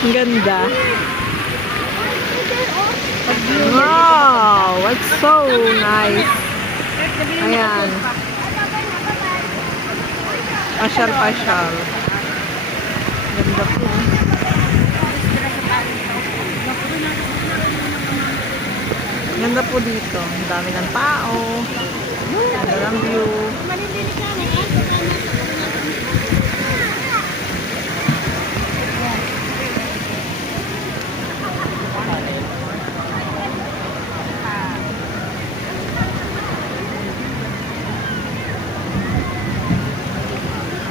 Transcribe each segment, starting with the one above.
Ang ganda. Wow! It's so nice. Ayan. Pasyal-pasyal. Ganda po. Ganda po dito. Ang dami ng tao. Ganda ng view.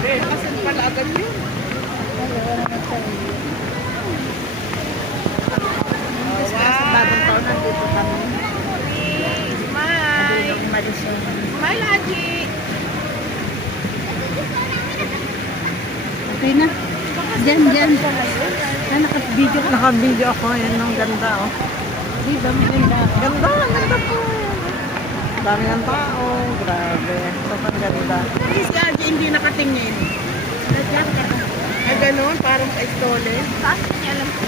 Kasan pala agad yun? Bagong taon nandito kami. Smile! Smile, Haji! Okay na. Diyan. Naka-video ka. Naka-video ako. Ayan, ang ganda, oh. Diba, maganda. Ganda po. Ang dami ng tao. Grabe. Sobrang ganda. Kasi si Haji hindi nakatingin. Ay, ganun, parang ka-istole. Saan niya alam ko?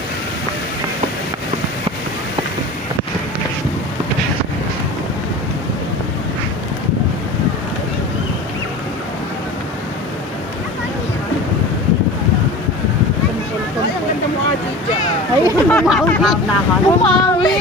Ay, ang ganda mo, Haji, dyan. Ay, umawi. Umawi.